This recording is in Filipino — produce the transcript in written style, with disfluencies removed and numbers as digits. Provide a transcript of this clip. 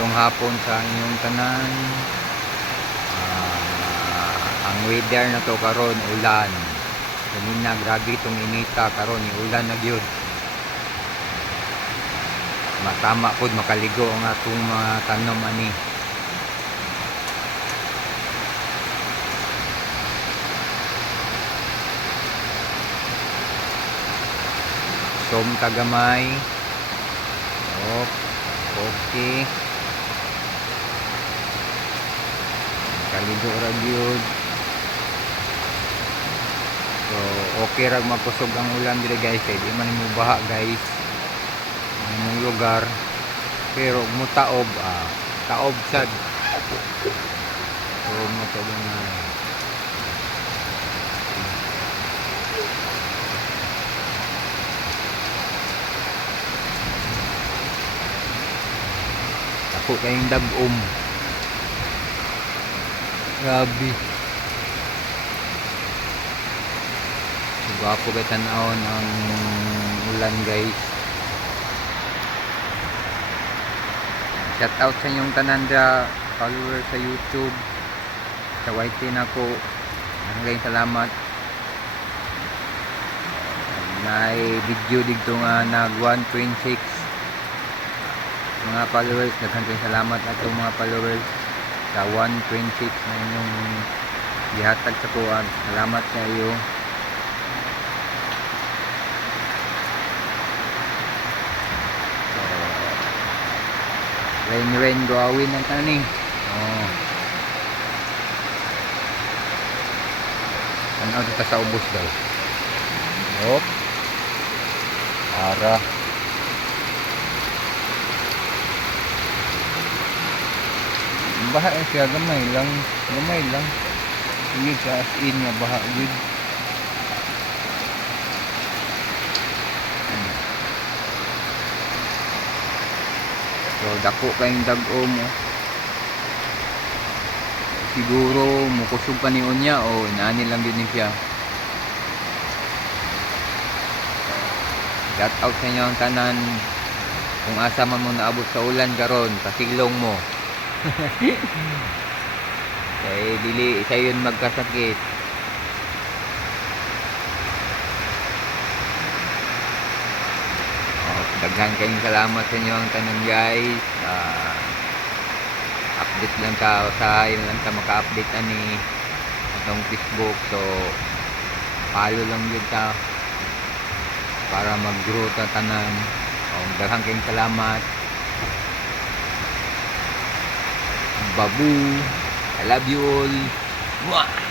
Mayong hapon sa inyong tanan. Ang weather na to karon ulan. Kanina grabe itong inita karon ulan na gyud. Matama pod makaligo ang atong mga tanom ani. Som tagamay. Okay. Kaligo ra gyud. So okay ra magkusog ang ulan diri guys kay di man mo baha guys. Ang lugar pero mutaob taob sad. So mo to nga ako kayong dagom. Grabe. Gwapo kay tan-awon ang ulan guys. Shout out sa inyong tanan dra follower sa YouTube. Sa YT nako. Hanggang salamat. Nay video dito nga nag 1.6 mga followers. Daghang salamat atong mga followers sa 1.6 na inyong gihatag sa kuan. Salamat kayo. Rain go awin ang taning. Ano dito sa ubos daw. Ara. Baha siya gamay lang. Hindi sa as in nga baha gud. So dako kayong dag-o mo. Siguro mukusog pa ni unya o inaani lang din siya. Shout out sa inyo ang tanan. Kung asa man mo naabot sa ulan karon, pasilong mo. Kaya dili sa yun magkasakit. Daghan kayong salamat sa inyo ang tanan guys. Update lang ka sa yun lang ka maka-update ani atong Facebook. So follow lang yun ka para mag-grow ta tanan. Daghan kayong salamat. Babu, I love you all. Mwah!